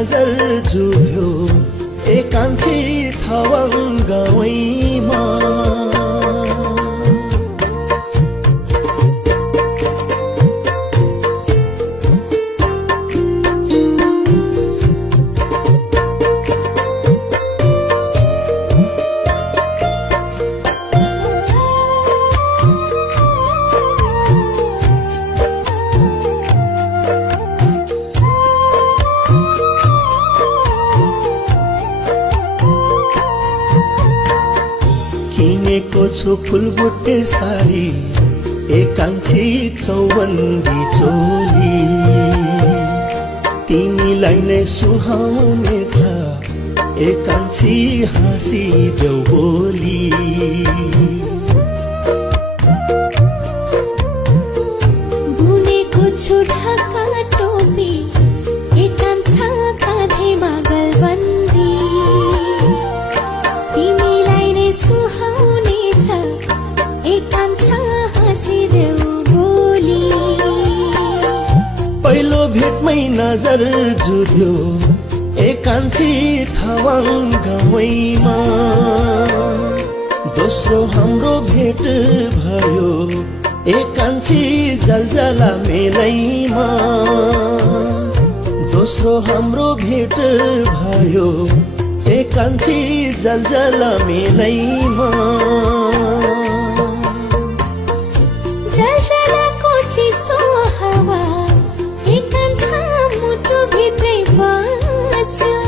नजर जुध्यो एकान्छी थवाङ गाउँमा किनेको छु फुलबुट्टे सारी एकान्छी चौबन्दी चोली तिमीलाई नै सुहाउने छ एकान्छी हाँसी देऊ बोली बुनेको छु ढाका टोपी एकान्छा काँधेमा गलबन्दी तिमीलाई नै सुहाउने छ एकान्छा हाँसी देऊ बोली पहिलो भेटमै नजर जुध्यो एकान्छी थवाङ गाउँमा दोस्रो हाम्रो भेट भयो एकान्छी जलजला मेलैमा दोस्रो हाम्रो भेट भयो एकान्छी जलजला मेलैमा जलजलाको चिसो हावा एकान्छा मुटु भित्रै बस्यो